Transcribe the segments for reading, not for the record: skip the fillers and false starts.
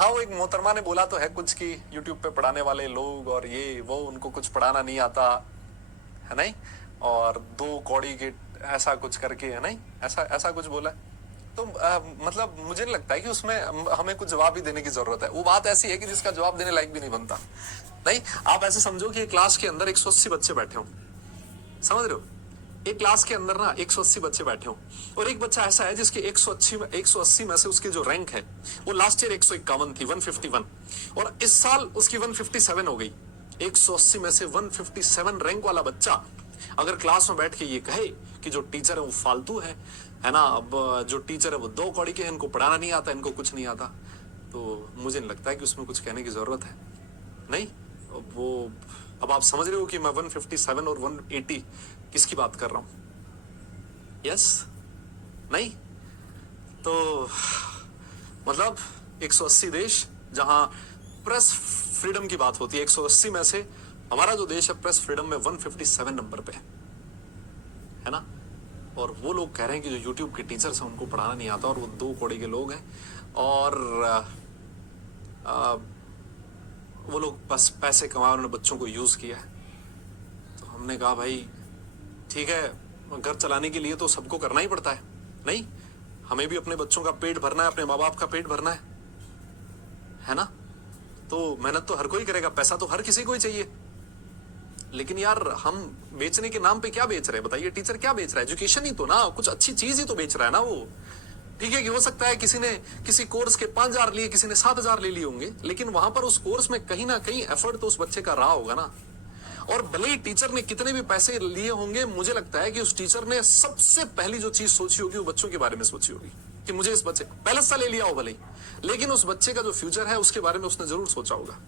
हाँ, वो एक मोहतरमा ने बोला तो है कुछ कि यूट्यूब पे पढ़ाने वाले लोग और ये वो उनको कुछ पढ़ाना नहीं आता है नहीं, और 2 कौड़ी के ऐसा कुछ करके है नहीं, ऐसा ऐसा कुछ बोला है। तो मतलब मुझे नहीं लगता है कि उसमें हमें कुछ जवाब भी देने की जरूरत है। वो बात ऐसी है कि जिसका जवाब देने लायक भी नहीं बनता। नहीं, आप ऐसे समझो कि एक क्लास के अंदर 180 बच्चे बैठे हो, समझ रहे हो? एक क्लास के अंदर ना 180 बच्चे बैठे हो, और एक बच्चा ऐसा है जिसके 180 में से उसकी जो रैंक है वो लास्ट ईयर 151 थी, 151, और इस साल उसकी 157 हो गई। 180 में से 157 रैंक वाला बच्चा अगर क्लास में बैठ के ये कहे कि जो टीचर है वो फालतू है ना, अब जो टीचर है वो 2 कौड़ी के हैं, इनको पढ़ाना नहीं आता, इनको कुछ नहीं आता, तो मुझे नहीं लगता है कि उसमें कुछ कहने की जरूरत है। नहीं, वो अब आप समझ रहे हो कि मैं 157 और 180 किसकी बात कर रहा हूं? यस? नहीं तो मतलब 180 देश जहां प्रेस फ्रीडम की बात होती है, 180 में से हमारा जो देश है प्रेस फ्रीडम में 157 नंबर पे है ना, और वो लोग कह रहे हैं कि जो यूट्यूब के टीचर्स हैं उनको पढ़ाना नहीं आता और वो 2 कौड़ी के लोग हैं, और वो लोग बस पैसे कमाए, उन्होंने बच्चों को यूज किया है। तो हमने कहा भाई ठीक है, घर चलाने के लिए तो सबको करना ही पड़ता है, नहीं, हमें भी अपने बच्चों का पेट भरना है, अपने माँ बाप का पेट भरना है ना, तो मेहनत तो हर कोई करेगा, पैसा तो हर किसी को ही चाहिए। लेकिन यार हम बेचने के नाम पे क्या बेच रहे हैं बताइए? टीचर क्या बेच रहा है? एजुकेशन ही तो ना, कुछ अच्छी चीज ही तो बेच रहा है ना वो। ठीक है कि हो सकता है किसी ने किसी कोर्स के 5,000 लिए, किसी ने 7,000 ले लिए होंगे, लेकिन वहां पर उस कोर्स में कहीं ना कहीं एफर्ट तो उस बच्चे का रहा होगा ना। और भले ही टीचर ने कितने भी पैसे लिए होंगे, मुझे लगता है कि उस टीचर ने सबसे पहली जो चीज सोची होगी वो बच्चों के बारे में सोची होगी कि मुझे इस बच्चे पहले सा ले लिया हो भले ही, लेकिन उस बच्चे का जो फ्यूचर है उसके बारे में उसने जरूर सोचा होगा।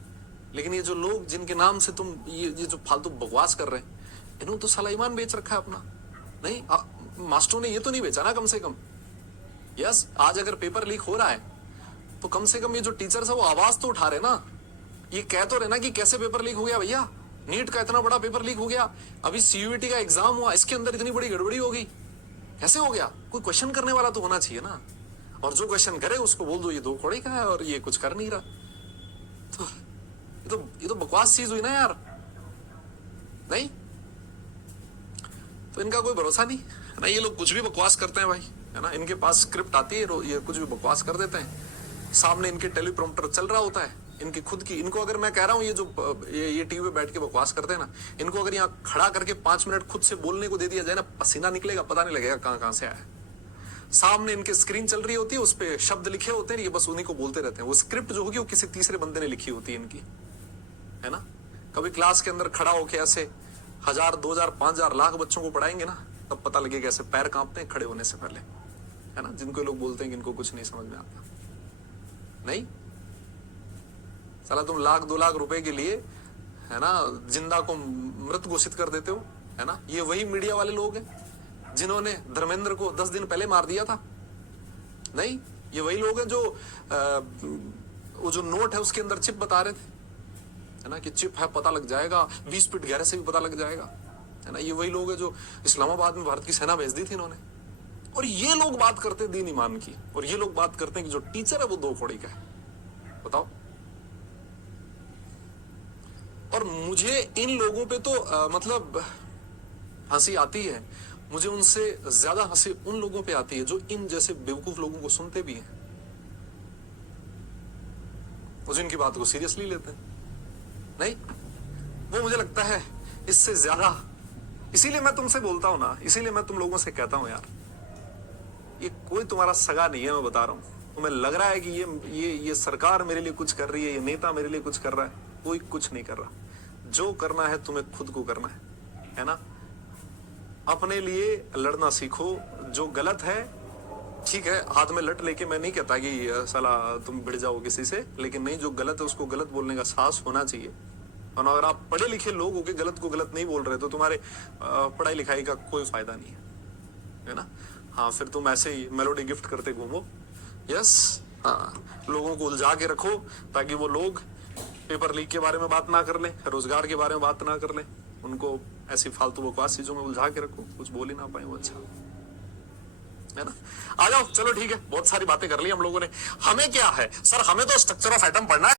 लेकिन ये जो लोग जिनके नाम से तुम ये जो फालतू बकवास कर रहे हैं, इन्होंने तो साला ईमान बेच रखा है अपना। नहीं, मास्टरों ने ये तो नहीं बेचा ना कम से कम। यस, आज अगर पेपर लीक हो रहा है तो कम से कम ये जो टीचर्स है वो आवाज तो उठा रहे ना, ये कह तो रहे ना कि कैसे पेपर लीक हो गया भैया, नीट का इतना बड़ा पेपर लीक हो गया, अभी सीयूईटी का एग्जाम हुआ, इसके अंदर इतनी बड़ी गड़बड़ी हो गई, कैसे हो गया? कोई क्वेश्चन करने वाला तो होना चाहिए ना, और जो क्वेश्चन करे उसको बोल दो ये 2 कौड़ी का है और ये कुछ कर नहीं रहा। तो ये तो बकवास चीज हुई ना यार। नहीं, तो इनका कोई भरोसा नहीं है ना, ये लोग कुछ भी बकवास करते हैं भाई, है ना, इनके पास स्क्रिप्ट आती है, ये कुछ भी बकवास कर देते हैं, सामने इनके टेलीप्रॉम्प्टर चल रहा होता है, इनकी खुद की, इनको अगर मैं कह रहा हूँ ये जो ये टीवी पे बैठ के बकवास करते हैं ना, इनको अगर यहाँ खड़ा करके 5 मिनट खुद से बोलने को दे दिया जाए ना, पसीना निकलेगा, पता नहीं लगेगा कहाँ कहाँ से आया है। सामने इनके स्क्रीन चल रही होती है, उस पर शब्द लिखे होते हैं, ये बस उन्हीं को बोलते रहते हैं, वो स्क्रिप्ट जो होगी वो किसी तीसरे बंदे ने लिखी होती है इनकी, है ना। कभी क्लास के अंदर खड़ा होके ऐसे 1,000, 2,000, 5,000, लाख बच्चों को पढ़ाएंगे ना, तब पता लगेगा ऐसे पैर कांपते हैं खड़े होने से पहले, है ना, जिनको लोग बोलते हैं कि इनको कुछ नहीं समझ में आता। नहीं, साला तुम 1,00,000, 2,00,000 रुपए के लिए, है ना, जिंदा को मृत घोषित कर देते हो, है ना। ये वही मीडिया वाले लोग हैं जिन्होंने धर्मेंद्र को 10 दिन पहले मार दिया था। नहीं, ये वही लोग हैं जो वो जो नोट है उसके अंदर चिप बता रहे थे, है ना, कि चिप है, पता लग जाएगा, 20 फीट गहरे से भी पता लग जाएगा, है ना। ये वही लोग हैं जो इस्लामाबाद में भारत की सेना भेज दी थी इन्होंने, और ये लोग बात करते दीन ईमान की, और ये लोग बात करते हैं कि जो टीचर है वो 2 कौड़ी का है। बताओ। और मुझे इन लोगों पे तो मतलब हंसी आती है, मुझे उनसे ज्यादा हंसी उन लोगों पे आती है जो इन जैसे बेवकूफ लोगों को सुनते भी हैं, वो जिनकी बात को सीरियसली लेते हैं। नहीं, वो मुझे लगता है इससे ज्यादा, इसीलिए मैं तुमसे बोलता हूं ना, इसीलिए मैं तुम लोगों से कहता हूं यार, ये कोई तुम्हारा सगा नहीं है, मैं बता रहा हूं। तुम्हें लग रहा है कि ये सरकार मेरे लिए कुछ कर रही है, ये नेता मेरे लिए कुछ कर रहा है, कोई कुछ नहीं कर रहा। जो करना है तुम्हें खुद को करना है ना। अपने लिए लड़ना सीखो, जो गलत है ठीक है, हाथ में लट लेके मैं नहीं कहता कि साला तुम भिड़ जाओ किसी से, लेकिन नहीं, जो गलत है उसको गलत बोलने का साहस होना चाहिए। और अगर आप पढ़े लिखे लोग हो के गलत को गलत नहीं बोल रहे तो तुम्हारे पढ़ाई लिखाई का कोई फायदा नहीं है ना। हाँ, फिर तुम ऐसे ही मेलोडी गिफ्ट करते घूमो। यस, हाँ, लोगों को उलझा के रखो ताकि वो लोग पेपर लीक के बारे में बात ना कर लें, रोजगार के बारे में बात ना कर लें, उनको ऐसी फालतू बकवास चीजों में उलझा के रखो, कुछ बोल ही ना पाए वो। अच्छा, है ना? आ जाओ, चलो ठीक है, बहुत सारी बातें कर ली हम लोगों ने। हमें क्या है सर, हमें तो स्ट्रक्चर ऑफ एटम पढ़ना है।